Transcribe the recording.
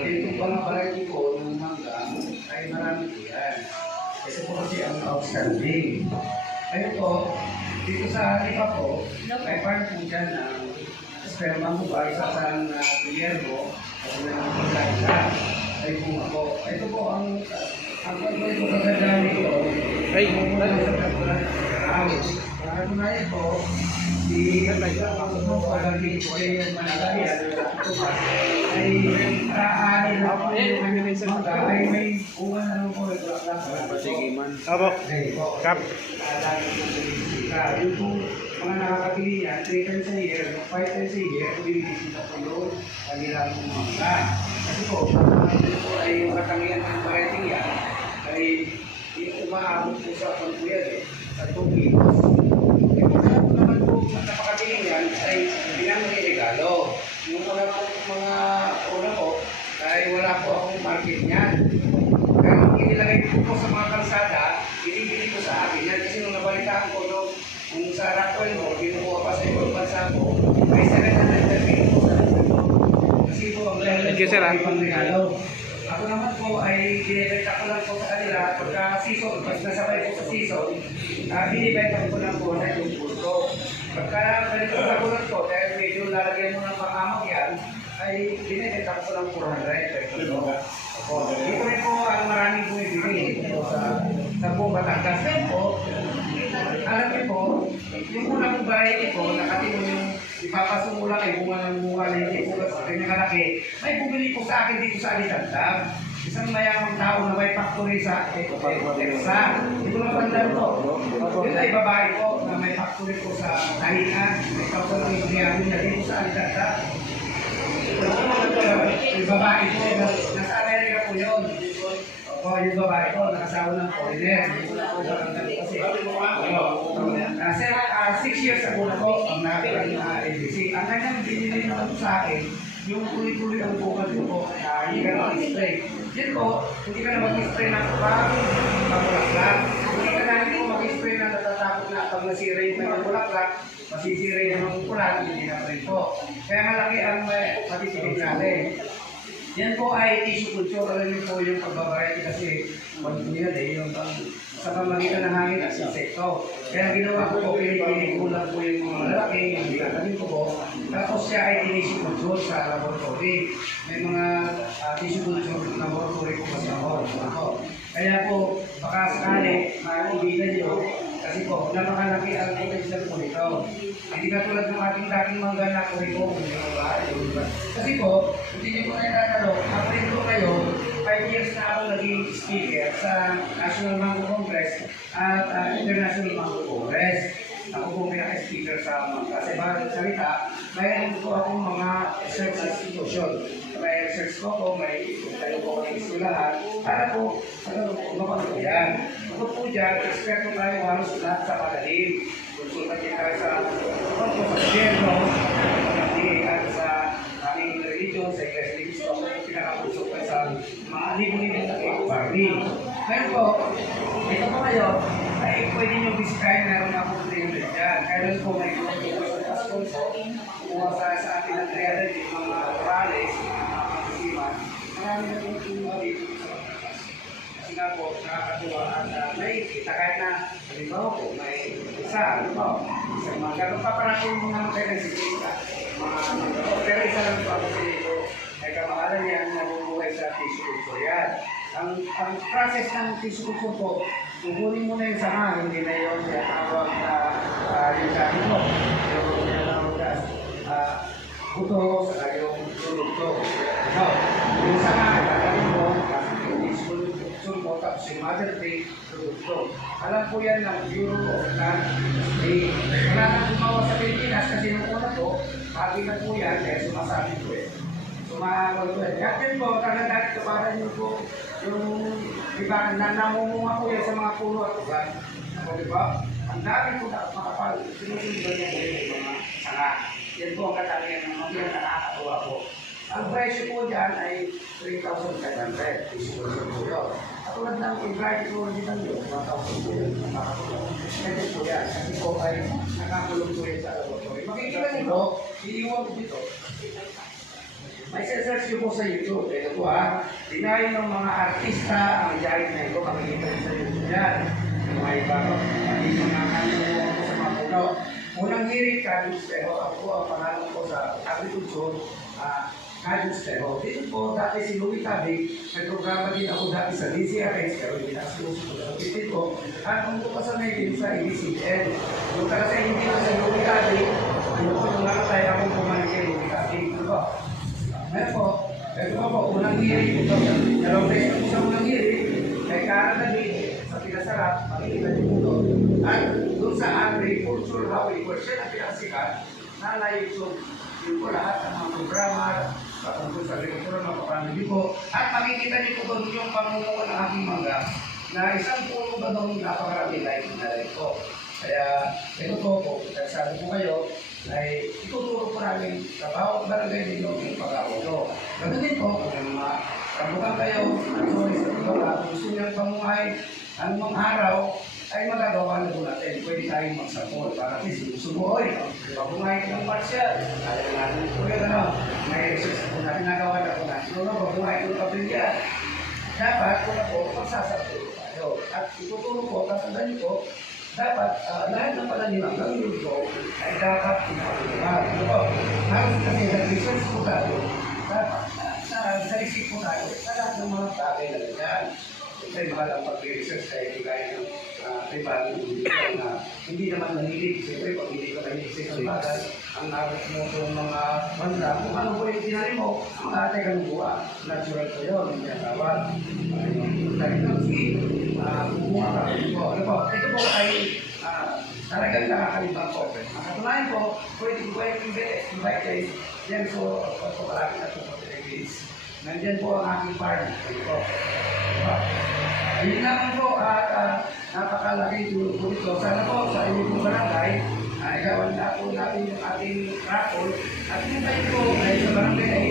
Yung mga variety ko ng mangga ay marami po yan. Ito po kasi ang outstanding. Ayun po, dito sa lipa po, ay part po dyan ng sperma mo ba, isa sa Guillermo, at ng pagkaisa, ay bunga po. Ito po ang pagkakas ko kagandaan nito, ay mula sa pagkakas. Ano na ito, ako po pagkakas ko ay yung managayan, ay kaani na po yung mangga, ay may bunga na po. Sige man. Abo. Kap. Yung po, mga nakakabili yan, 3 times a year, 5 times a year, binibisita po yung kanilang mangga. Kasi po, ay yung katangian ng variety yan, ay umaabot po sa pagkuyan sa 2 kilos. E kung naman po napakabili yan, ay binang regalo. Yung mga po, ay wala po akong market niyan. Pero inilagay ko sa mga kalsada, binibili ko sa akin yan. Kasi nung nabalitaan ko kung sa Rockwell mo, binukuha pa sa ibang bansa ko, may 730 po sa Rockwell mo. Kasi po, ang level ko ay pang-regalo. Ako naman po ay binibenta ko lang po sa kanila pagka season, pag nasabay po sa season, binibenta ko lang po na yung pulso. Pagka ganito sa bulan ko, dahil medyo lalagyan mo ng pangamag yan, ay binibenta ko lang 400 per kilo. Dito rin po ang maraming bumibili sa buong Batangas. Then po, alam niyo po, yung unang variety po, nakatingin yung ipapasumula kay bunga ng bunga na hindi po kasi kalaki, may bumili po sa akin dito sa Alitantang. Isang mayamang tao na may factory sa Texas. Ito na pandan po. Yun ay babae po na may factory po sa Tahinan. May factory niya dito sa Alitantang. Yung babae po, nasa Amerika po yun. O yung babae po, nakasawa ng foreigner. Kasi 6 years ago na po, ang nakakita ng ABC. Ang kanyang binili naman sa akin, yung tuloy-tuloy ang bukal ko po, hindi ka na mag-spray. Yan po, hindi ka na mag-spray ng pang-bulaklak. Hindi ka na po mag-spray na natatakot na pag nasira yung pang-bulaklak, masisira yung pulat, hindi na rin po. Kaya malaki ang matitipid natin. Yan po ay tissue culture. Alam niyo po yung pagbabarayati kasi pag-uyan yung sa pamagitan ng hangin at insekto. Kaya ginawa ko po, pinipili ko lang po yung mga lalaki, yung ginagaling ko po. Tapos siya ay tissue culture sa laboratory. May mga tissue culture laboratory ko kasi ako. Kaya po, baka sakali, maibigan nyo, kasi po, napakalaki ang potential po nito. Hindi ka tulad ng ating dating mangga na kurikong. Kasi po, hindi nyo po kayo tatanong, ako rin po kayo, 5 years na ako naging speaker sa National Mango Congress at International Mango Congress. Ako po pinaka-speaker sa mga kasi bawat salita, mayroon po akong mga research institution. May research ko po, may tayo po kami lahat para po mapagod yan. Bukod po dyan, eksperto tayo halos lahat sa palalim. Konsultan din tayo sa gobyerno, at sa aming religion, sa Iglesia ni Cristo, pinakakonsultan sa mga libo-libo na farming. Ngayon po, ito po ngayon, ay pwede nyo bisitahin, meron ako 300 dyan. Kaya po may mga sponsor, kung sa atin ng 300 yung mga rallies, mga kasisiman, marami na po ito dito sa Batangas. Kasi nga po, nakakatuwa at may kita kahit na, halimbawa po, may isa, ano po, isang mga ganun pa parang kung mga magkakasisita, pero isa lang po ako sa dito, ay kamahalan yan nabubuhay sa tissue culture yan. Ang process ng tissue culture po, kukunin mo na yung sanga, hindi na yung tinatawag na yung dami mo. Yung tinatawag na buto, saka yung produkto. So, yung sanga, tatawin mo, yung tissue culture mo, tapos yung mother day, produkto. Alam po yan ng Bureau of Land. Wala nang gumawa sa Pilipinas kasi nung una po, pagi na po yan, kaya sumasabi ko eh. Kaya po, talagang kaparan nyo po yung, diba, namumunga po yan sa mga puno at ugan. O, diba? Ang dami po na makapal, sinusunod niya po yung mga sanga. Yan po ang katangian ng mga nakakatuwa po. Ang presyo po dyan ay 3,500. Isusunod po yun. At tulad ng i-drive po dito yun, 1,000 po yun. Kasi po yan, kasi po ay nakakulong po yun sa laboratory. Makikita nyo, iiwan po dito. May search nyo po sa YouTube. Ito po ha. Dinayo ng mga artista ang giant na ito. Makikita nyo sa YouTube yan. Yung mga iba ko. Yung mga kanyo po sa mga puno. Unang hirit, Kajus Teho. Ako po ang pangalan ko sa agriculture. Kajus Teho. Dito po dati si Louie Tabig. Nag-programa din ako dati sa DCRS. Pero hindi na sinusunod sa pitit ko. At kung pupasan na din sa ABCDN. Yung talaga sa hindi na sa Louie Tabig. Ano po yung nakatay akong pumanik kay Louie Tabig. Ito po. Ngayon po, ito po, unang hirit ito. Dalawang beses po sa unang hirit, kay Canada din, sa pinasarap, makikita niyo po doon. At doon sa agriculture highway, kung siya na pinasikat, na YouTube, yun po lahat ng mga programa, patungkol sa agriculture, mapapanood niyo po. At makikita niyo po doon yung pamumuko ng aking mangga, na isang puno ba doon napakarami like na like po. Kaya, ito po, nagsabi po kayo, ay ituturo po namin sa bawat barangay din yung pag-aawato. Ganun din po, kung may mga kabukan kayo, sorry sa iba, kung gusto niyang pamuhay, anumang araw, ay magagawa na po natin. Pwede tayong magsapol para at least sumuoy. Pabuhay ng Marcia, kaya natin po yun, may research po natin nagawa na po natin. Pabuhay ng Kapilya. Dapat po na po, magsasapol tayo. At ituturo po, tatandaan niyo po, dapat lahat ng pananim ng luto ay dapat pinakuluhan. Ano po? Halos kasi nag-research po tayo. Dapat sa isip po tayo sa lahat ng mga bagay na ganyan. Siyempre, mahal ang pag-research tayo hindi kaya ng privado na hindi naman nanilig. Siyempre, pag hindi ka nanilig sa bagay, ang nabot mo itong mga banda, kung ano po yung tinanim mo, ang atay ka ng buwa. Natural po yun, hindi ang tawag. Dahil ito, sige, kumuha ka. Ano po? Ito po ay talagang nakakalibang po. Ang katunayan po, pwede ko kayo invite kayo. Yan po, pagpaparami na po po nandiyan po ang aking farm. Ito po. Yun naman po at napakalaking tulong po ito. Sana po sa inyong barangay, igawan na po natin yung ating raffle. At yung tayo po ay sa barangay ay